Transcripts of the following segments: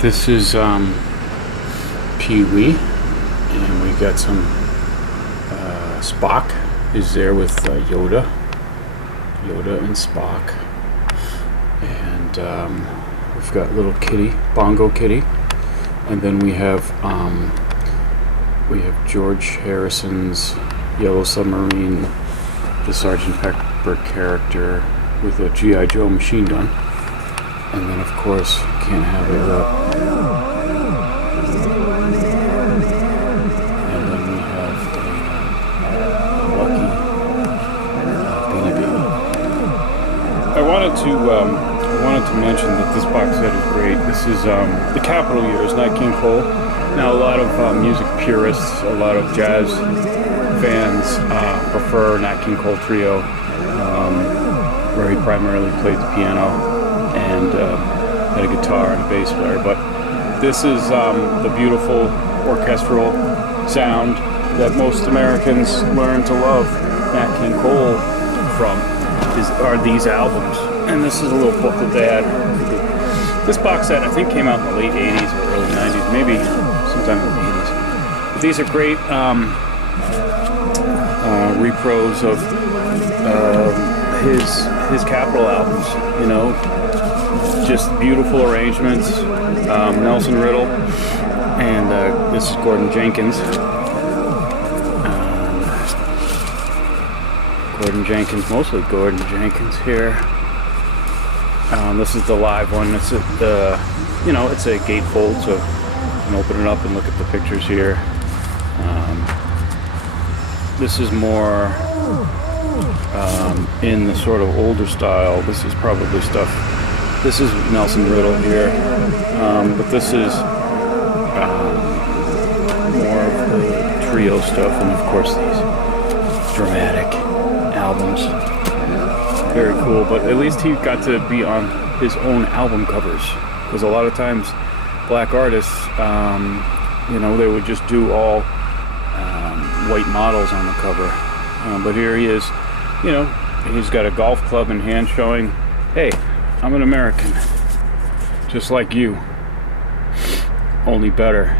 This is Pee Wee, and we got some Spock is there with Yoda and Spock, and we've got little Kitty, Bongo Kitty, and then we have George Harrison's Yellow Submarine, the Sergeant Pepper character with a G.I. Joe machine gun. And then, of course, can't have it without. And then we have a Lucky Beanie Baby. I wanted to mention that this box set is great. This is the Capitol years, Nat King Cole. Now, a lot of music purists, a lot of jazz fans prefer Nat King Cole Trio, where he primarily played the piano and had a guitar and a bass player. But this is the beautiful orchestral sound that most Americans learn to love Nat King Cole from, are these albums. And this is a little book that they had. This box set, I think, came out in the late 80s or early 90s, maybe sometime in the 80s. But these are great repros of his Capitol albums, you know, just beautiful arrangements. Nelson Riddle, and this is Gordon Jenkins. Mostly Gordon Jenkins here. This is the live one. It's it's a gatefold, so you can open it up and look at the pictures here. This is more in the sort of older style. This is probably stuff. This is Nelson Riddle here, but this is more of the trio stuff, and of course these dramatic albums. Very cool, but at least he got to be on his own album covers, because a lot of times black artists, they would just do all white models on the cover, but here he is, he's got a golf club in hand showing, hey, I'm an American, just like you, only better,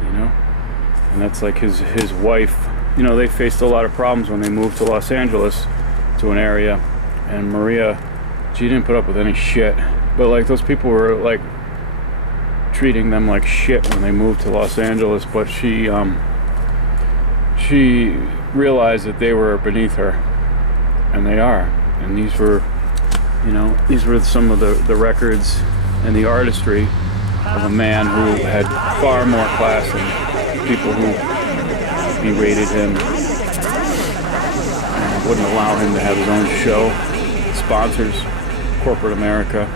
and that's like his wife. They faced a lot of problems when they moved to Los Angeles, to an area, and Maria, she didn't put up with any shit, but like those people were like treating them like shit when they moved to Los Angeles, but she realized that they were beneath her, and they are, and these were some of the records and the artistry of a man who had far more class than people who berated him and wouldn't allow him to have his own show. Sponsors, corporate America,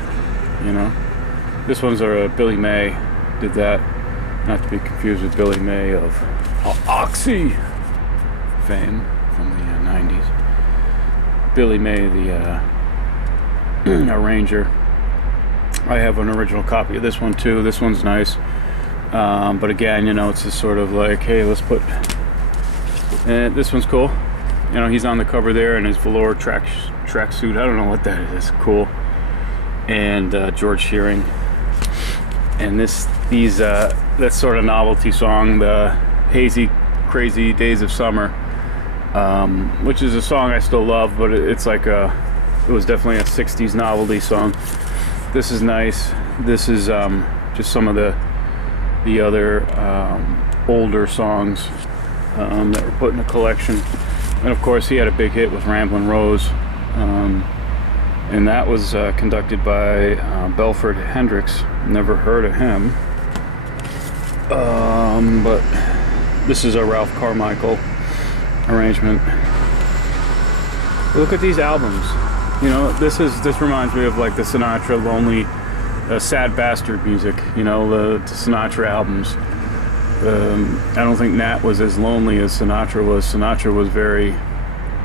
This one's Billy May did that, not to be confused with Billy May of Oxy fame from the 90s. Billy May, the arranger. I have an original copy of this one too. This one's nice, but again, it's just sort of like, hey, let's put. This one's cool. He's on the cover there in his velour tracksuit. I don't know what that is. Cool. And George Shearing. And that sort of novelty song, the Hazy, Crazy Days of Summer, which is a song I still love, but it was definitely a 60s novelty song. This is nice. This is just some of the other older songs that were put in a collection. And of course he had a big hit with Ramblin' Rose, and that was conducted by Belford Hendricks. Never heard of him, but this is a Ralph Carmichael arrangement. Look at these albums. This reminds me of like the Sinatra Lonely, Sad Bastard music, the Sinatra albums. I don't think Nat was as lonely as Sinatra was. Sinatra was very,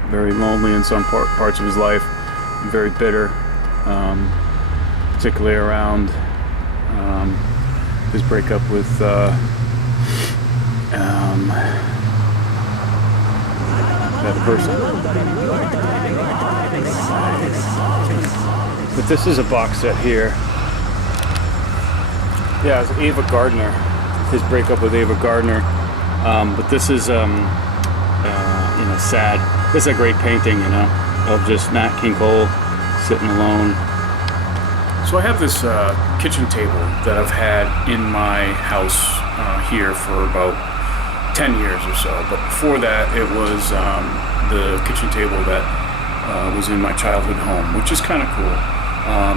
very lonely in some parts of his life, very bitter, particularly around his breakup with that person. But this is a box set here Yeah, it's Ava Gardner. His breakup with Ava Gardner. But this is, you know, sad. This is a great painting, you know, of just Nat King Cole sitting alone. So I have this kitchen table that I've had in my house here for about 10 years or so. But before that, it was the kitchen table that was in my childhood home, which is kind of cool.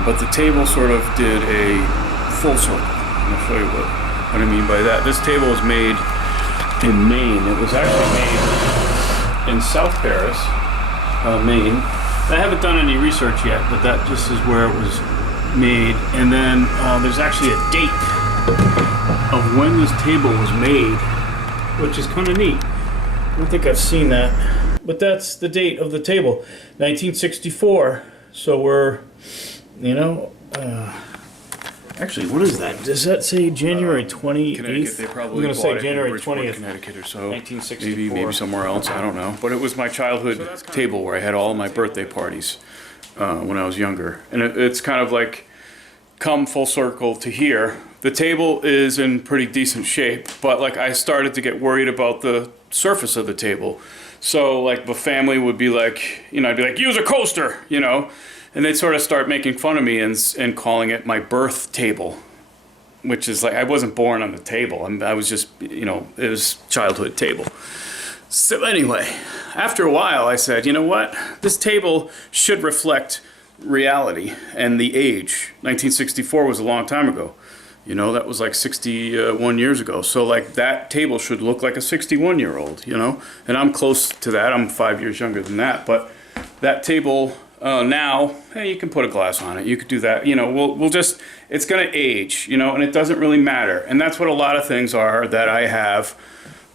But the table sort of did a full circle. I'm gonna show you what I mean by that. This table was made in Maine. It was actually made in South Paris, Maine. I haven't done any research yet, but that just is where it was made. And then there's actually a date of when this table was made, which is kind of neat. I don't think I've seen that, but that's the date of the table, 1964. So we're, you know, actually, what is that? Does that say January 28th? Connecticut. They probably I'm going to say January Bridgeport, 20th, Connecticut or so. 1964. Maybe somewhere else. I don't know. But it was my childhood table where I had all my birthday parties when I was younger, and it's kind of like come full circle to here. The table is in pretty decent shape, but like I started to get worried about the surface of the table. So like the family would be like, you know, I'd be like, use a coaster, you know. And they'd sort of start making fun of me and calling it my birth table, which is like, I wasn't born on the table. I was just, you know, it was childhood table. So anyway, after a while I said, you know what? This table should reflect reality and the age. 1964 was a long time ago. You know, that was like 61 years ago. So like that table should look like a 61-year-old, you know? And I'm close to that. I'm 5 years younger than that. But that table... now, hey, you can put a glass on it. You could do that. You know, we'll just, it's going to age, you know, and it doesn't really matter. And that's what a lot of things are that I have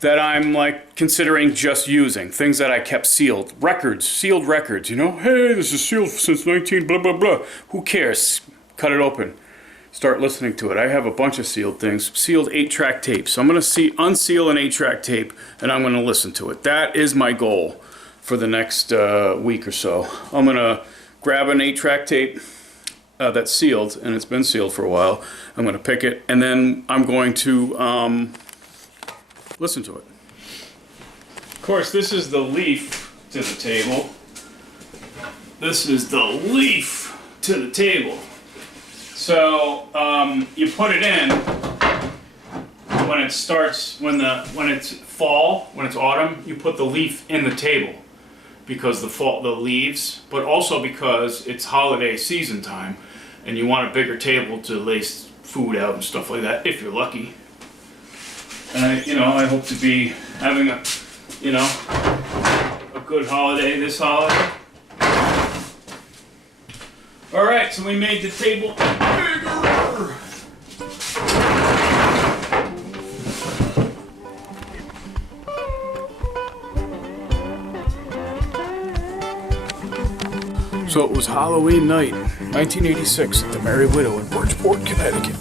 that I'm like considering just using. Things that I kept sealed. Records, sealed records, you know. Hey, this is sealed since 19 blah, blah, blah. Who cares? Cut it open. Start listening to it. I have a bunch of sealed things. Sealed 8-track tapes. So I'm going to unseal an 8-track tape and I'm going to listen to it. That is my goal for the next week or so. I'm gonna grab an 8-track tape that's sealed, and it's been sealed for a while. I'm gonna pick it, and then I'm going to listen to it. Of course, this is the leaf to the table. This is the leaf to the table. So you put it in when it starts, when it's fall, when it's autumn, you put the leaf in the table. Because the leaves, but also because it's holiday season time, and you want a bigger table to lay food out and stuff like that, if you're lucky. And I hope to be having a good holiday this holiday. All right, so we made the table bigger. So it was Halloween night, 1986, at the Merry Widow in Bridgeport, Connecticut.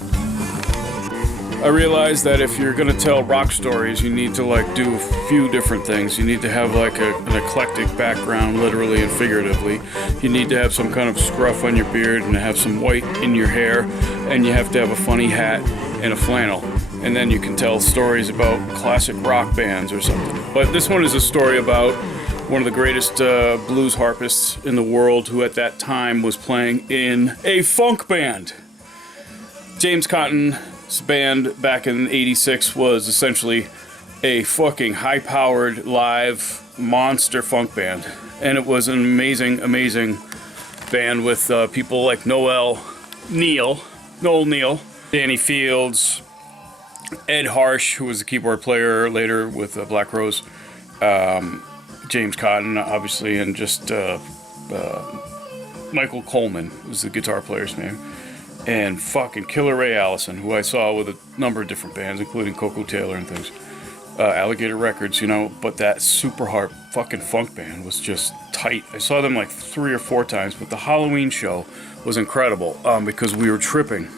I realized that if you're gonna tell rock stories, you need to like do a few different things. You need to have like an eclectic background, literally and figuratively. You need to have some kind of scruff on your beard and have some white in your hair, and you have to have a funny hat and a flannel. And then you can tell stories about classic rock bands or something. But this one is a story about one of the greatest blues harpists in the world, who at that time was playing in a funk band. James Cotton's band back in '86 was essentially a fucking high-powered live monster funk band. And it was an amazing, amazing band with people like Noel Neal, Danny Fields, Ed Harsh, who was the keyboard player later with Black Rose, James Cotton, obviously, and just Michael Coleman was the guitar player's name, and fucking Killer Ray Allison, who I saw with a number of different bands, including Cookoo Taylor and things, Alligator Records, you know. But that super hard fucking funk band was just tight. I saw them like 3 or 4 times, but the Halloween show was incredible because we were tripping,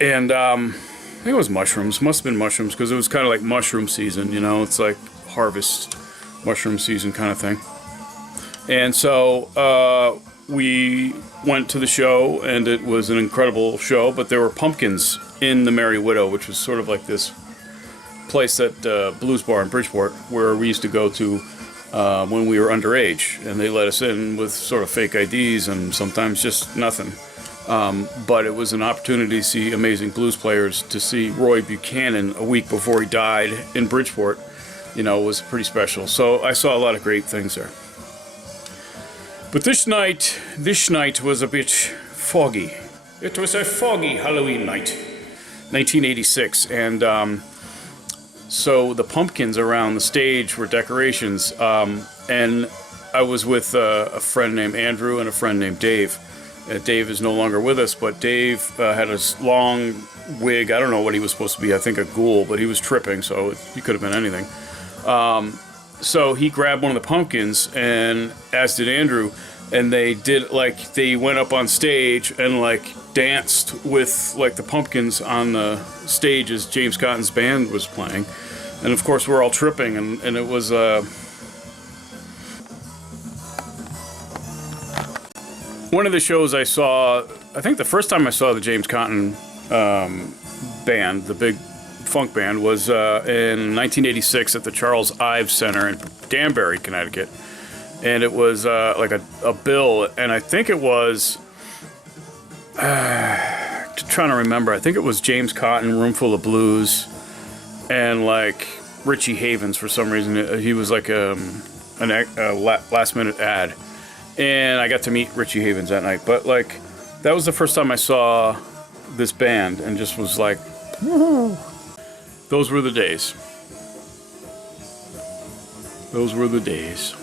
and I think it was mushrooms. Must have been mushrooms because it was kind of like mushroom season, you know. It's like harvest mushroom season kind of thing. And so we went to the show, and it was an incredible show, but there were pumpkins in the Merry Widow, which was sort of like this place at Blues Bar in Bridgeport, where we used to go to when we were underage, and they let us in with sort of fake IDs and sometimes just nothing. But it was an opportunity to see amazing blues players. To see Roy Buchanan a week before he died in Bridgeport, you know, was pretty special. So I saw a lot of great things there. But this night was a bit foggy. It was a foggy Halloween night, 1986, and so the pumpkins around the stage were decorations, and I was with a friend named Andrew and a friend named Dave. Dave is no longer with us, but Dave had a long wig. I don't know what he was supposed to be. I think a ghoul, but he was tripping, so he could have been anything. So he grabbed one of the pumpkins, and as did Andrew, and they went up on stage and danced with the pumpkins on the stage as James Cotton's band was playing. And of course we're all tripping, and it was one of the shows I saw. I think the first time I saw the James Cotton band, the big funk band, was in 1986 at the Charles Ives Center in Danbury, Connecticut. And it was like a bill, and I think it was trying to remember. I think it was James Cotton, Roomful of Blues, and Richie Havens for some reason. He was like a last minute ad, and I got to meet Richie Havens that night. But that was the first time I saw this band, and just was like, woohoo! Those were the days. Those were the days.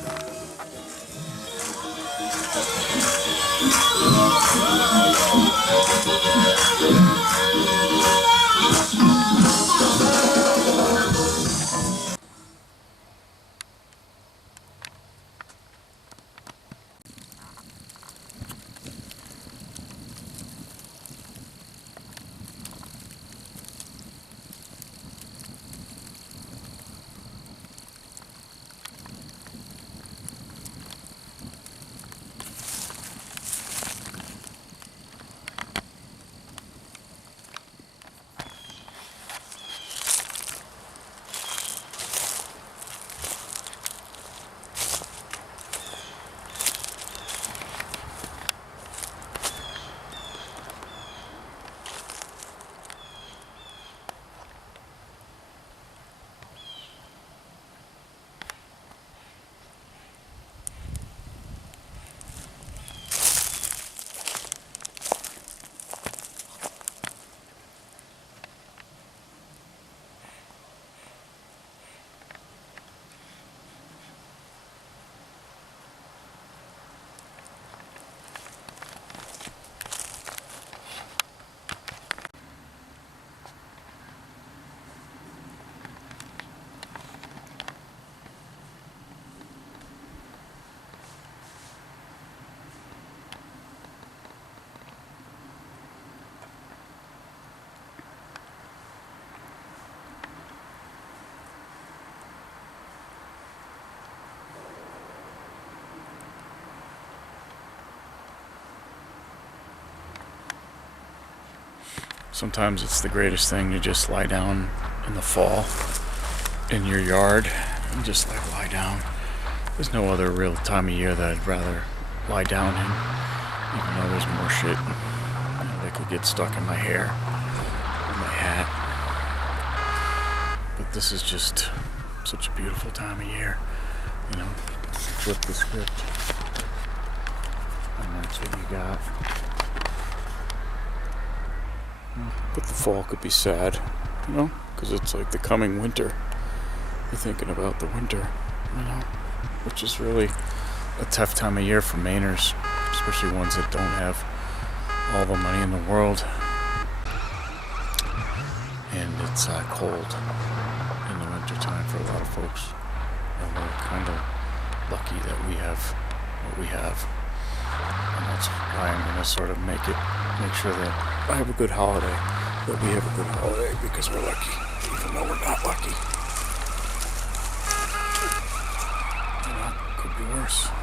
Sometimes it's the greatest thing to just lie down in the fall in your yard and just lie down. There's no other real time of year that I'd rather lie down in, even though there's more shit that could get stuck in my hair, in my hat. But this is just such a beautiful time of year, you know. Flip the script, and that's what you got. But the fall could be sad, you know, because it's like the coming winter. You're thinking about the winter, you know, which is really a tough time of year for Mainers, especially ones that don't have all the money in the world. And it's cold in the winter time for a lot of folks. And we're kind of lucky that we have what we have. And that's why I'm going to sort of make sure that I have a good holiday, that we have a good holiday, because we're lucky, even though we're not lucky. You know, could be worse.